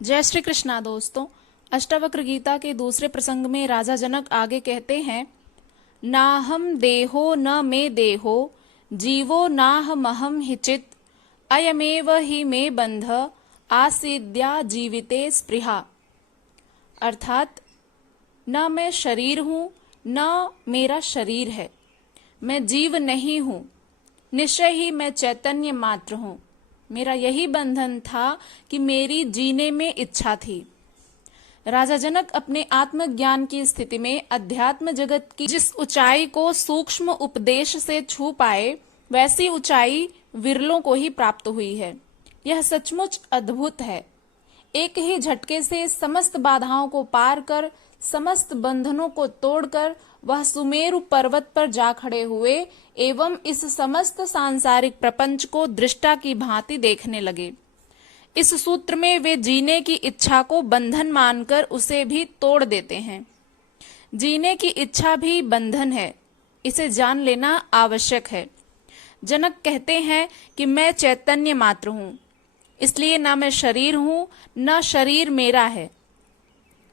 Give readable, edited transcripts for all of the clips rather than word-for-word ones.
जय श्री कृष्णा दोस्तों। अष्टावक्र गीता के दूसरे प्रसंग में राजा जनक आगे कहते हैं, नाहम देहो न मे देहो जीवो नाहमहम हिचित अयमेव ही मे बंध आसीद्या जीविते स्पृहा। अर्थात न मैं शरीर हूं न मेरा शरीर है, मैं जीव नहीं हूं, निश्चय ही मैं चैतन्य मात्र हूं। मेरा यही बंधन था कि मेरी जीने में इच्छा थी। राजा जनक अपने आत्मज्ञान की स्थिति में अध्यात्म जगत की जिस ऊंचाई को सूक्ष्म उपदेश से छू पाए, वैसी ऊंचाई विरलों को ही प्राप्त हुई है। यह सचमुच अद्भुत है। एक ही झटके से समस्त बाधाओं को पार कर, समस्त बंधनों को तोड़कर वह सुमेरु पर्वत पर जा खड़े हुए एवं इस समस्त सांसारिक प्रपंच को दृष्टा की भांति देखने लगे। इस सूत्र में वे जीने की इच्छा को बंधन मानकर उसे भी तोड़ देते हैं। जीने की इच्छा भी बंधन है, इसे जान लेना आवश्यक है। जनक कहते हैं कि मैं चैतन्य मात्र हूं, इसलिए न मैं शरीर हूं न शरीर मेरा है।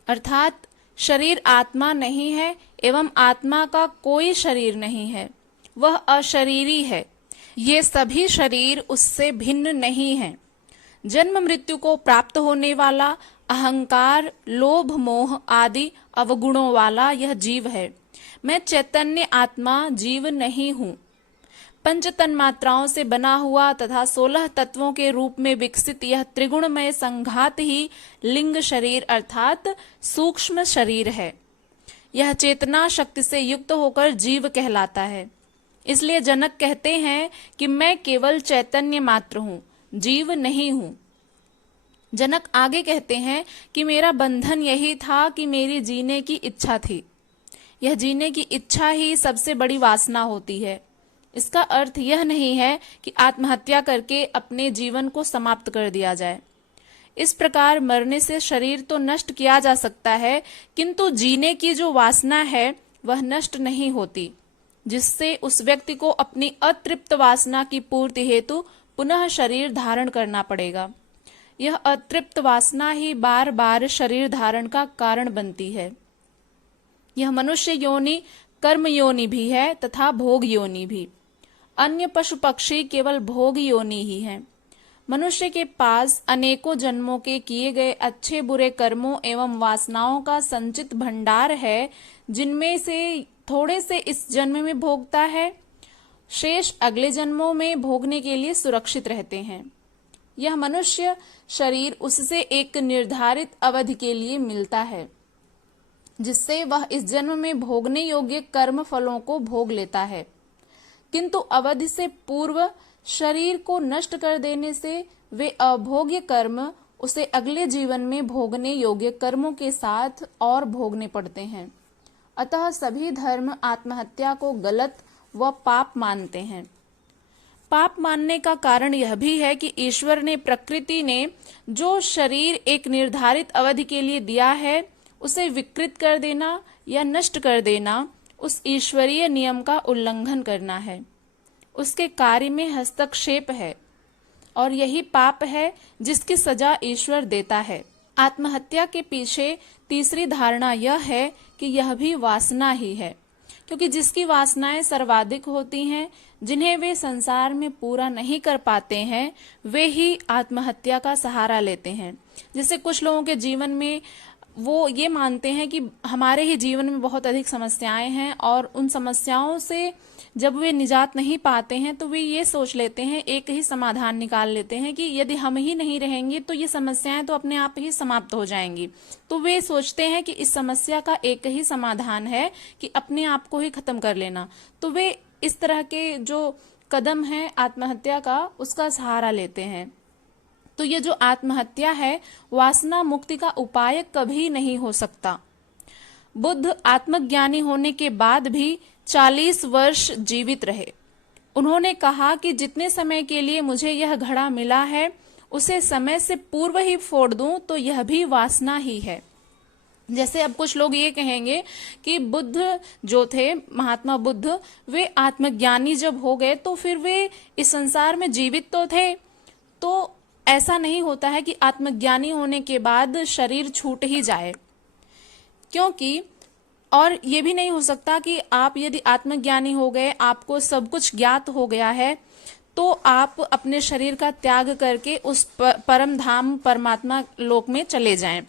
अर्थात शरीर आत्मा नहीं है एवं आत्मा का कोई शरीर नहीं है, वह अशरीरी है। ये सभी शरीर उससे भिन्न नहीं है। जन्म मृत्यु को प्राप्त होने वाला अहंकार, लोभ, मोह आदि अवगुणों वाला यह जीव है। मैं चैतन्य आत्मा जीव नहीं हूं। पंच तन्मात्राओं से बना हुआ तथा 16 तत्वों के रूप में विकसित यह त्रिगुणमय संघात ही लिंग शरीर अर्थात सूक्ष्म शरीर है। यह चेतना शक्ति से युक्त होकर जीव कहलाता है। इसलिए जनक कहते हैं कि मैं केवल चैतन्य मात्र हूं, जीव नहीं हूं। जनक आगे कहते हैं कि मेरा बंधन यही था कि मेरी जीने की इच्छा थी। यह जीने की इच्छा ही सबसे बड़ी वासना होती है। इसका अर्थ यह नहीं है कि आत्महत्या करके अपने जीवन को समाप्त कर दिया जाए। इस प्रकार मरने से शरीर तो नष्ट किया जा सकता है, किंतु जीने की जो वासना है वह नष्ट नहीं होती, जिससे उस व्यक्ति को अपनी अतृप्त वासना की पूर्ति हेतु पुनः शरीर धारण करना पड़ेगा। यह अतृप्त वासना ही बार बार शरीर धारण का कारण बनती है। यह मनुष्य योनि कर्म योनि भी है तथा भोग योनि भी। अन्य पशु पक्षी केवल भोग योनि ही हैं। मनुष्य के पास अनेकों जन्मों के किए गए अच्छे बुरे कर्मों एवं वासनाओं का संचित भंडार है, जिनमें से थोड़े से इस जन्म में भोगता है, शेष अगले जन्मों में भोगने के लिए सुरक्षित रहते हैं। यह मनुष्य शरीर उससे एक निर्धारित अवधि के लिए मिलता है, जिससे वह इस जन्म में भोगने योग्य कर्म फलों को भोग लेता है, किंतु अवधि से पूर्व शरीर को नष्ट कर देने से वे अभोग्य कर्म उसे अगले जीवन में भोगने योग्य कर्मों के साथ और भोगने पड़ते हैं। अतः सभी धर्म आत्महत्या को गलत व पाप मानते हैं। पाप मानने का कारण यह भी है कि ईश्वर ने, प्रकृति ने जो शरीर एक निर्धारित अवधि के लिए दिया है, उसे विकृत कर देना या नष्ट कर देना उस ईश्वरीय नियम का उल्लंघन करना है। उसके कार्य में हस्तक्षेप है और यही पाप है जिसकी सजा ईश्वर देता है। आत्महत्या के पीछे तीसरी धारणा यह है कि यह भी वासना ही है, क्योंकि जिसकी वासनाएं सर्वाधिक होती हैं, जिन्हें वे संसार में पूरा नहीं कर पाते हैं, वे ही आत्महत्या का सहारा लेते हैं। जैसे कुछ लोगों के जीवन में वो ये मानते हैं कि हमारे ही जीवन में बहुत अधिक समस्याएं हैं और उन समस्याओं से जब वे निजात नहीं पाते हैं तो वे ये सोच लेते हैं, एक ही समाधान निकाल लेते हैं कि यदि हम ही नहीं रहेंगे तो ये समस्याएं तो अपने आप ही समाप्त हो जाएंगी। तो वे सोचते हैं कि इस समस्या का एक ही समाधान है कि अपने आप को ही खत्म कर लेना। तो वे इस तरह के जो कदम है आत्महत्या का, उसका सहारा लेते हैं। तो ये जो आत्महत्या है, वासना मुक्ति का उपाय कभी नहीं हो सकता। बुद्ध आत्मज्ञानी होने के बाद भी 40 वर्ष जीवित रहे। उन्होंने कहा कि जितने समय के लिए मुझे यह घड़ा मिला है, उसे समय से पूर्व ही फोड़ दूं तो यह भी वासना ही है। जैसे अब कुछ लोग ये कहेंगे कि बुद्ध जो थे, महात्मा बुद्ध, वे आत्मज्ञानी जब हो गए तो फिर वे इस संसार में जीवित तो थे, तो ऐसा नहीं होता है कि आत्मज्ञानी होने के बाद शरीर छूट ही जाए, क्योंकि और ये भी नहीं हो सकता कि आप यदि आत्मज्ञानी हो गए, आपको सब कुछ ज्ञात हो गया है, तो आप अपने शरीर का त्याग करके उस परम धाम परमात्मा लोक में चले जाएं।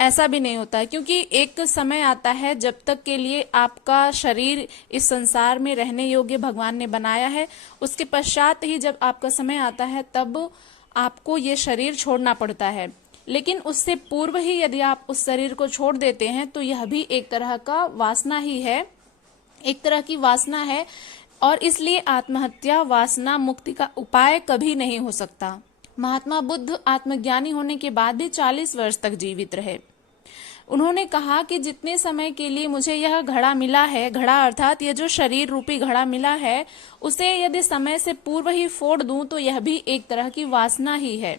ऐसा भी नहीं होता है, क्योंकि एक समय आता है जब तक के लिए आपका शरीर इस संसार में रहने योग्य भगवान ने बनाया है, उसके पश्चात ही जब आपका समय आता है तब आपको ये शरीर छोड़ना पड़ता है। लेकिन उससे पूर्व ही यदि आप उस शरीर को छोड़ देते हैं तो यह भी एक तरह का वासना ही है, एक तरह की वासना है, और इसलिए आत्महत्या वासना मुक्ति का उपाय कभी नहीं हो सकता। महात्मा बुद्ध आत्मज्ञानी होने के बाद भी 40 वर्ष तक जीवित रहे। उन्होंने कहा कि जितने समय के लिए मुझे यह घड़ा मिला है, घड़ा अर्थात यह जो शरीर रूपी घड़ा मिला है, उसे यदि समय से पूर्व ही फोड़ दूं तो यह भी एक तरह की वासना ही है।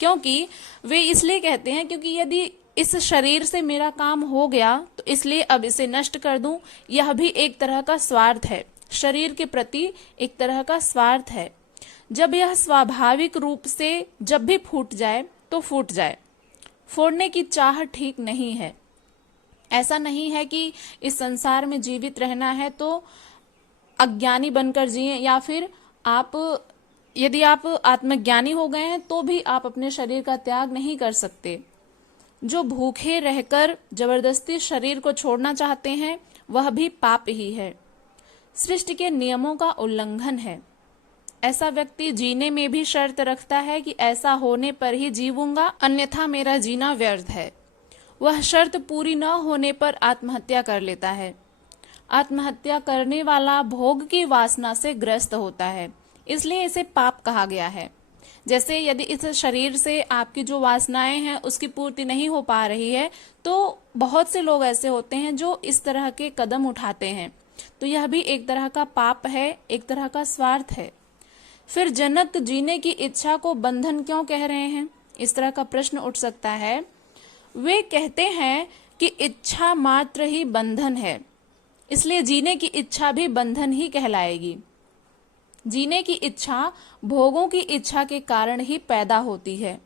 क्योंकि वे इसलिए कहते हैं क्योंकि यदि इस शरीर से मेरा काम हो गया तो इसलिए अब इसे नष्ट कर दूं, यह भी एक तरह का स्वार्थ है, शरीर के प्रति एक तरह का स्वार्थ है। जब यह स्वाभाविक रूप से जब भी फूट जाए तो फूट जाए, फोड़ने की चाह ठीक नहीं है। ऐसा नहीं है कि इस संसार में जीवित रहना है तो अज्ञानी बनकर जिए, या फिर आप यदि आप आत्मज्ञानी हो गए हैं तो भी आप अपने शरीर का त्याग नहीं कर सकते। जो भूखे रहकर जबरदस्ती शरीर को छोड़ना चाहते हैं वह भी पाप ही है, सृष्टि के नियमों का उल्लंघन है। ऐसा व्यक्ति जीने में भी शर्त रखता है कि ऐसा होने पर ही जीवूंगा, अन्यथा मेरा जीना व्यर्थ है। वह शर्त पूरी न होने पर आत्महत्या कर लेता है। आत्महत्या करने वाला भोग की वासना से ग्रस्त होता है, इसलिए इसे पाप कहा गया है। जैसे यदि इस शरीर से आपकी जो वासनाएं हैं उसकी पूर्ति नहीं हो पा रही है, तो बहुत से लोग ऐसे होते हैं जो इस तरह के कदम उठाते हैं, तो यह भी एक तरह का पाप है, एक तरह का स्वार्थ है। फिर जनक जीने की इच्छा को बंधन क्यों कह रहे हैं, इस तरह का प्रश्न उठ सकता है। वे कहते हैं कि इच्छा मात्र ही बंधन है, इसलिए जीने की इच्छा भी बंधन ही कहलाएगी। जीने की इच्छा भोगों की इच्छा के कारण ही पैदा होती है।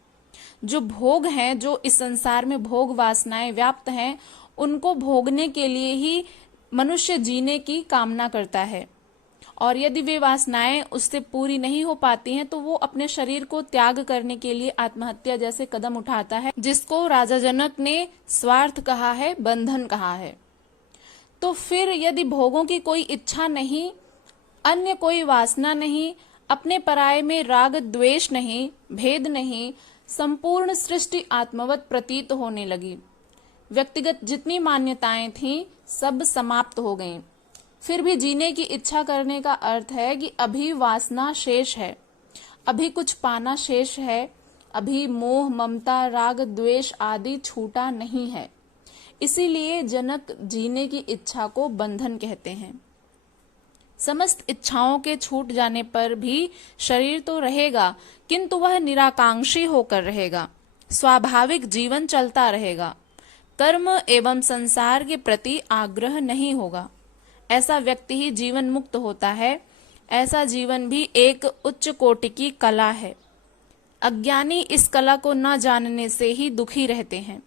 जो भोग हैं, जो इस संसार में भोग वासनाएं व्याप्त हैं, उनको भोगने के लिए ही मनुष्य जीने की कामना करता है, और यदि वे वासनाएं उससे पूरी नहीं हो पाती हैं तो वो अपने शरीर को त्याग करने के लिए आत्महत्या जैसे कदम उठाता है, जिसको राजा जनक ने स्वार्थ कहा है, बंधन कहा है। तो फिर यदि भोगों की कोई इच्छा नहीं, अन्य कोई वासना नहीं, अपने पराये में राग द्वेष नहीं, भेद नहीं, संपूर्ण सृष्टि आत्मवत प्रतीत होने लगी, व्यक्तिगत जितनी मान्यताएं थीं सब समाप्त हो गईं, फिर भी जीने की इच्छा करने का अर्थ है कि अभी वासना शेष है, अभी कुछ पाना शेष है, अभी मोह ममता राग द्वेष आदि छूटा नहीं है। इसीलिए जनक जीने की इच्छा को बंधन कहते हैं। समस्त इच्छाओं के छूट जाने पर भी शरीर तो रहेगा, किंतु वह निराकांक्षी होकर रहेगा, स्वाभाविक जीवन चलता रहेगा, कर्म एवं संसार के प्रति आग्रह नहीं होगा। ऐसा व्यक्ति ही जीवन मुक्त होता है। ऐसा जीवन भी एक उच्च कोटि की कला है। अज्ञानी इस कला को न जानने से ही दुखी रहते हैं।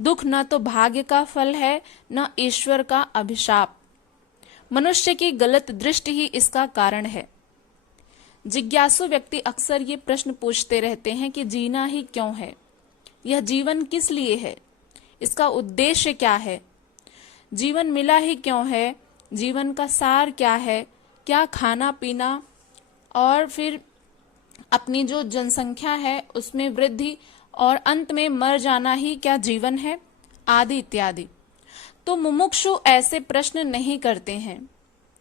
दुख न तो भाग्य का फल है, न ईश्वर का अभिशाप, मनुष्य की गलत दृष्टि ही इसका कारण है। जिज्ञासु व्यक्ति अक्सर ये प्रश्न पूछते रहते हैं कि जीना ही क्यों है, यह जीवन किस लिए है, इसका उद्देश्य क्या है, जीवन मिला ही क्यों है, जीवन का सार क्या है, क्या खाना पीना, और फिर अपनी जो जनसंख्या है उसमें वृद्धि, और अंत में मर जाना ही क्या जीवन है, आदि इत्यादि। तो मुमुक्षु ऐसे प्रश्न नहीं करते हैं।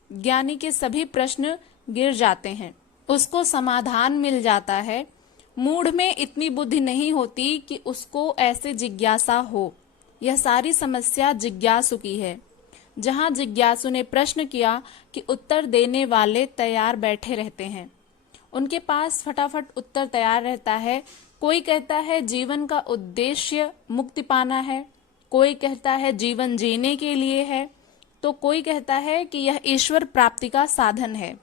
ज्ञानी के सभी प्रश्न गिर जाते हैं, उसको समाधान मिल जाता है। मूढ़ में इतनी बुद्धि नहीं होती कि उसको ऐसे जिज्ञासा हो। यह सारी समस्या जिज्ञासु की है। जहां जिज्ञासु ने प्रश्न किया कि उत्तर देने वाले तैयार बैठे रहते हैं, उनके पास फटाफट उत्तर तैयार रहता है। कोई कहता है जीवन का उद्देश्य मुक्ति पाना है, कोई कहता है जीवन जीने के लिए है, तो कोई कहता है कि यह ईश्वर प्राप्ति का साधन है,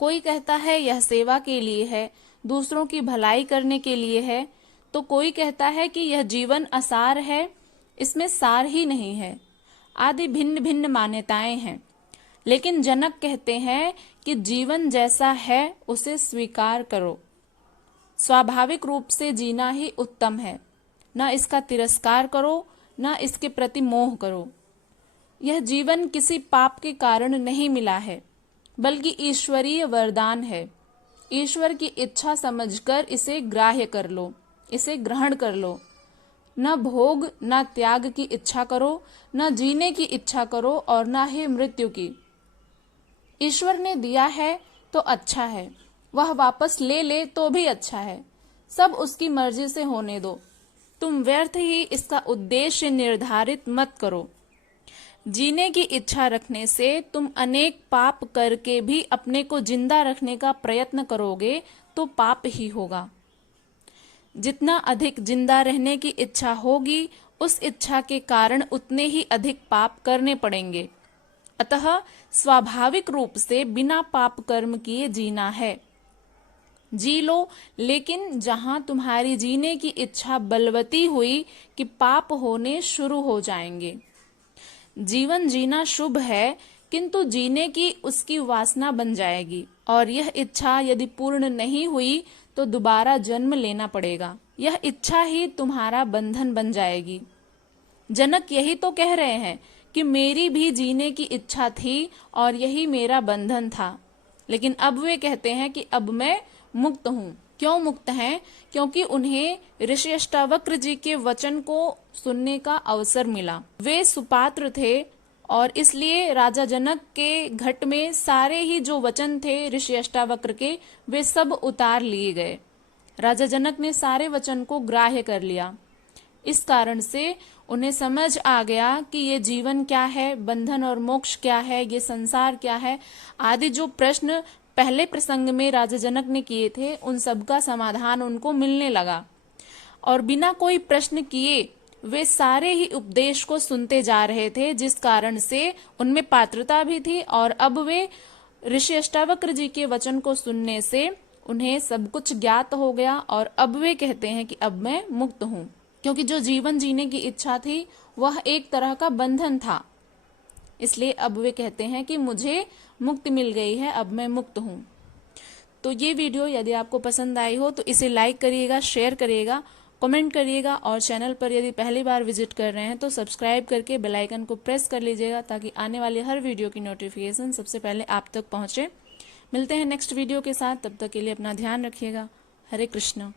कोई कहता है यह सेवा के लिए है, दूसरों की भलाई करने के लिए है, तो कोई कहता है कि यह जीवन असार है, इसमें सार ही नहीं है, आदि भिन्न भिन्न मान्यताएं हैं। लेकिन जनक कहते हैं कि जीवन जैसा है उसे स्वीकार करो, स्वाभाविक रूप से जीना ही उत्तम है, न इसका तिरस्कार करो, न इसके प्रति मोह करो। यह जीवन किसी पाप के कारण नहीं मिला है, बल्कि ईश्वरीय वरदान है। ईश्वर की इच्छा समझकर इसे ग्राह्य कर लो, इसे ग्रहण कर लो। न भोग न त्याग की इच्छा करो, न जीने की इच्छा करो और न ही मृत्यु की। ईश्वर ने दिया है तो अच्छा है, वह वापस ले ले तो भी अच्छा है, सब उसकी मर्जी से होने दो। तुम व्यर्थ ही इसका उद्देश्य निर्धारित मत करो। जीने की इच्छा रखने से तुम अनेक पाप करके भी अपने को जिंदा रखने का प्रयत्न करोगे तो पाप ही होगा। जितना अधिक जिंदा रहने की इच्छा होगी, उस इच्छा के कारण उतने ही अधिक पाप करने पड़ेंगे। अतः स्वाभाविक रूप से बिना पाप कर्म किए जीना है। जी लो, लेकिन जहां तुम्हारी जीने की इच्छा बलवती हुई कि पाप होने शुरू हो जाएंगे। जीवन जीना शुभ है, किंतु जीने की उसकी वासना बन जाएगी, और यह इच्छा यदि पूर्ण नहीं हुई तो दोबारा जन्म लेना पड़ेगा। यह इच्छा ही तुम्हारा बंधन बन जाएगी। जनक यही तो कह रहे हैं कि मेरी भी जीने की इच्छा थी और यही मेरा बंधन था, लेकिन अब वे कहते हैं कि अब मैं मुक्त हूँ। क्यों मुक्त हैं? क्योंकि उन्हें ऋषि अष्टावक्र जी के वचन को सुनने का अवसर मिला। वे सुपात्र थे और इसलिए राजा जनक के घट में सारे ही जो वचन थे ऋषि अष्टावक्र के, वे सब उतार लिए गए। राजा जनक ने सारे वचन को ग्राह्य कर लिया। इस कारण से उन्हें समझ आ गया कि ये जीवन क्या है, बंधन और मोक्ष क्या है, ये संसार क्या है, आदि जो प्रश्न पहले प्रसंग में राजा जनक ने किए थे, उन सब का समाधान उनको मिलने लगा। और बिना कोई प्रश्न किए वे सारे ही उपदेश को सुनते जा रहे थे, जिस कारण से उनमें पात्रता भी थी। और अब वे ऋषि अष्टावक्र जी के वचन को सुनने से उन्हें सब कुछ ज्ञात हो गया, और अब वे कहते हैं कि अब मैं मुक्त हूँ। क्योंकि जो जीवन जीने की इच्छा थी वह एक तरह का बंधन था, इसलिए अब वे कहते हैं कि मुझे मुक्ति मिल गई है, अब मैं मुक्त हूँ। तो ये वीडियो यदि आपको पसंद आई हो तो इसे लाइक करिएगा, शेयर करिएगा, कमेंट करिएगा, और चैनल पर यदि पहली बार विजिट कर रहे हैं तो सब्सक्राइब करके बेल आइकन को प्रेस कर लीजिएगा, ताकि आने वाली हर वीडियो की नोटिफिकेशन सबसे पहले आप तक पहुंचे। मिलते हैं नेक्स्ट वीडियो के साथ, तब तक के लिए अपना ध्यान रखिएगा। हरे कृष्ण।